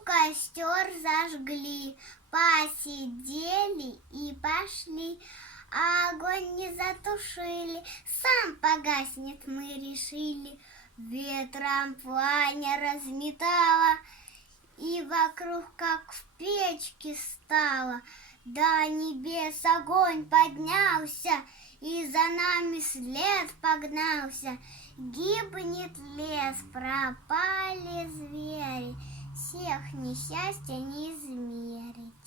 костер зажгли, посидели и пошли. А огонь не затушили, сам погаснет, мы решили. Ветром пламя разметало, и вокруг, как в печке стало. До небес огонь поднялся, и за нами след погнался. Гибнет лес, пропали звери, всех несчастья не измерить.